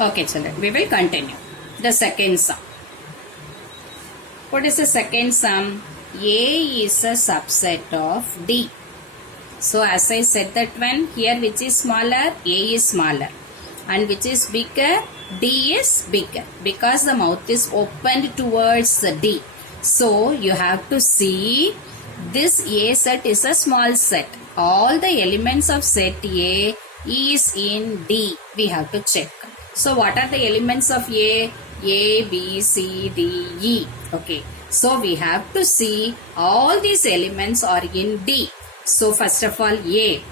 Okay, children, we will continue. The second sum. What is the second sum? A is a subset of D. So as I said that one, here which is smaller, A is smaller. And which is bigger, D is bigger. Because the mouth is opened towards the D. So you have to see this A set is a small set. All the elements of set A is in D. We have to check. So what are the elements of A? A, B, C, D, E. Okay. So we have to see all these elements are in D. So first of all A.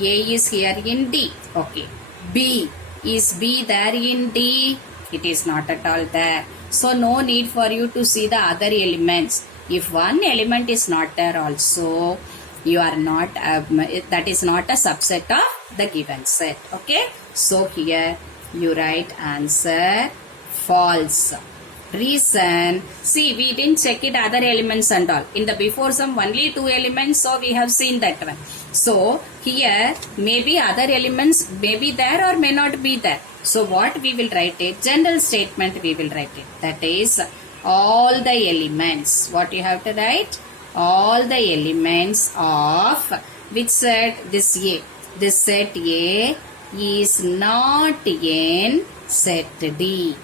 A is here in D. Okay. B. Is B there in D? It is not at all there. So no need for you to see the other elements. If one element is not there also, you are not, that is not a subset of the given set. Okay. So here you write answer false. Reason, see we didn't check it other elements and all. In the before sum only 2 elements, so we have seen that one. So here maybe other elements may be there or may not be there. So what we will write it? General statement we will write it. That is all the elements. What you have to write? All the elements of which set? This A. This set A is not in set D.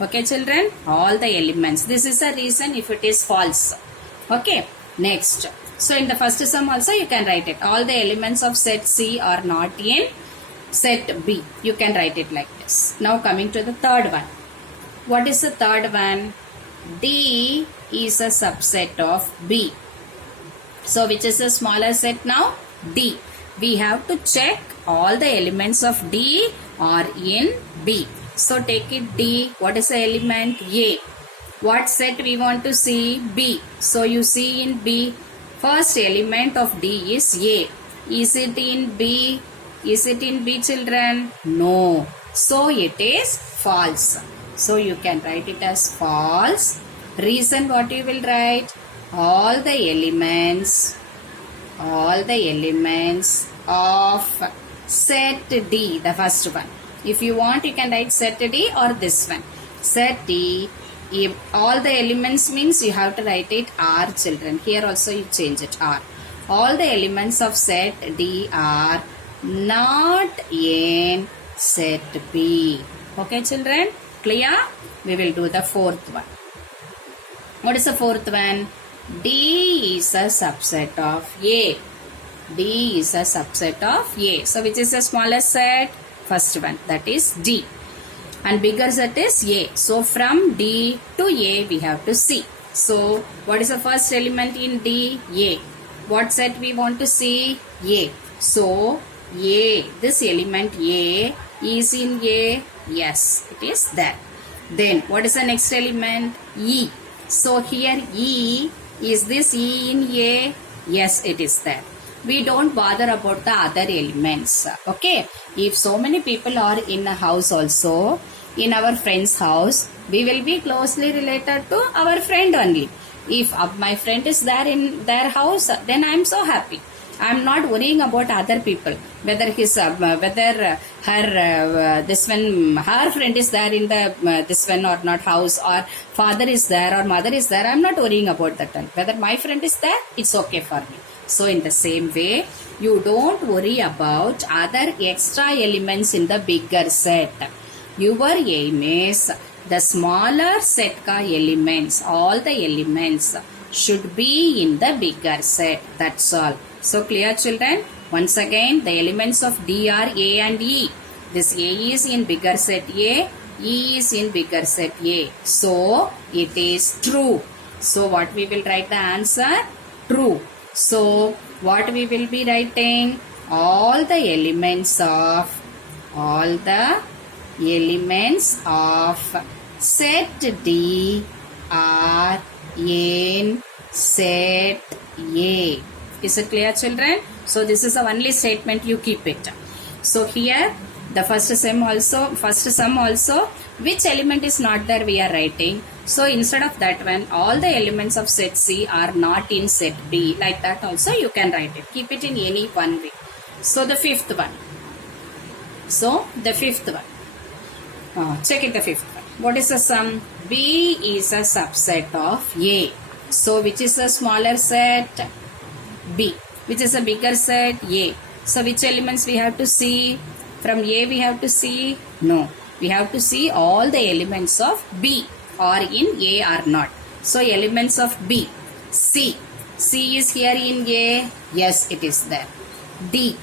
Okay children, all the elements. This is a reason if it is false. Okay, next. So in the first sum also you can write it. All the elements of set C are not in set B. You can write it like this. Now coming to the third one. What is the third one? D is a subset of B. So which is a smaller set now? D. We have to check all the elements of D are in B. So take it D. What is the element? A. What set we want to see? B. So you see in B, first element of D is A. Is it in B? Is it in B children? No. So it is false. So you can write it as false. Reason what you will write? All the elements of set D, the first one. If you want, you can write set D or this one. Set D, if all the elements means you have to write it R children. Here also you change it R. All the elements of set D are not in set B. Okay children, clear? We will do the fourth one. What is the fourth one? D is a subset of A. D is a subset of A. So which is the smallest set? First one, that is D. And bigger set is A. So from D to A we have to see. So what is the first element in D? A. What set we want to see? A. So A, this element A is in A. Yes, it is there. Then what is the next element? E. So here E, is this E in A? Yes, it is there. We don't bother about the other elements. Okay. If so many people are in a house also, in our friend's house, we will be closely related to our friend only. If my friend is there in their house, then I am so happy. I am not worrying about other people. Whether her friend is there in the this one or not house, or father is there or mother is there. I am not worrying about that one. Whether my friend is there, it's okay for me. So in the same way, you don't worry about other extra elements in the bigger set. Your aim is the smaller set ka elements, all the elements should be in the bigger set. That's all. So clear children? Once again, the elements of D are A and E. This A is in bigger set A, E is in bigger set A. So it is true. So what we will write the answer? True. So what we will be writing? All the elements of set D are in set A. Is it clear children? So this is the only statement, you keep it. So here the first sum also, which element is not there we are writing. So instead of that one, all the elements of set C are not in set B. Like that also you can write it. Keep it in any one way. So the fifth one. Check it the fifth one. What is the sum? B is a subset of A. So which is a smaller set? B. Which is a bigger set? A. So which elements we have to see? From A we have to see? No. We have to see all the elements of B are in A or not. So elements of B. C. C is here in A. Yes, it is there. D.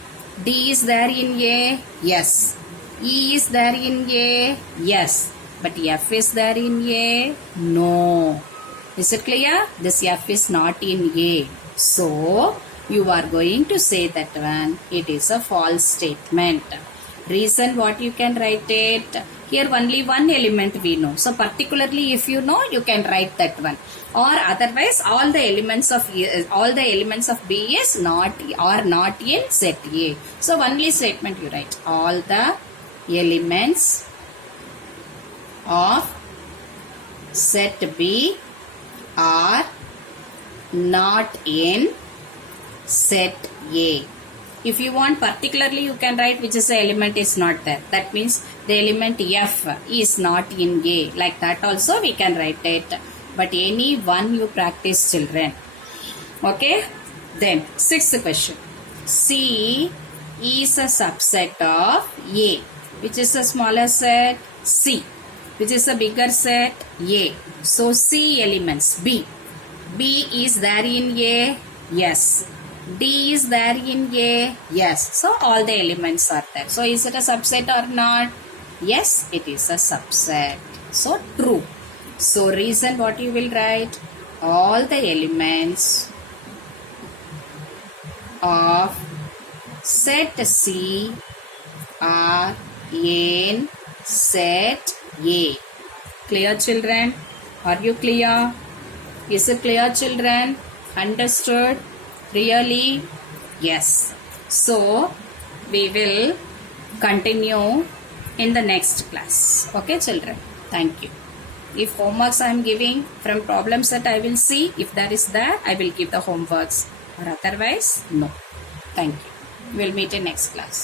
D is there in A. Yes. E is there in A. Yes. But F is there in A. No. Is it clear? This F is not in A. So, you are going to say that one, it is a false statement. Reason what you can write it? Here only one element we know. So, particularly if you know, you can write that one. Or otherwise, all the elements of B is not in set A. So, only statement you write. All the elements of set B are not in set A. If you want particularly, you can write which is the element is not there. That means the element F is not in A. Like that also we can write it. But any one you practice, children. Okay. Then sixth question. C is a subset of A. Which is a smaller set? C. Which is a bigger set? A. So C elements B. B is there in A? Yes. D is there in A? Yes. So all the elements are there. So is it a subset or not? Yes, it is a subset. So true. So reason what you will write? All the elements of set C are in set A. Clear, children? Are you clear? Is it clear, children? Understood? Really? Yes. So, we will continue in the next class. Okay, children? Thank you. If homeworks I am giving from problem set, I will see. If there is that, I will give the homeworks. Or otherwise, no. Thank you. We will meet in next class.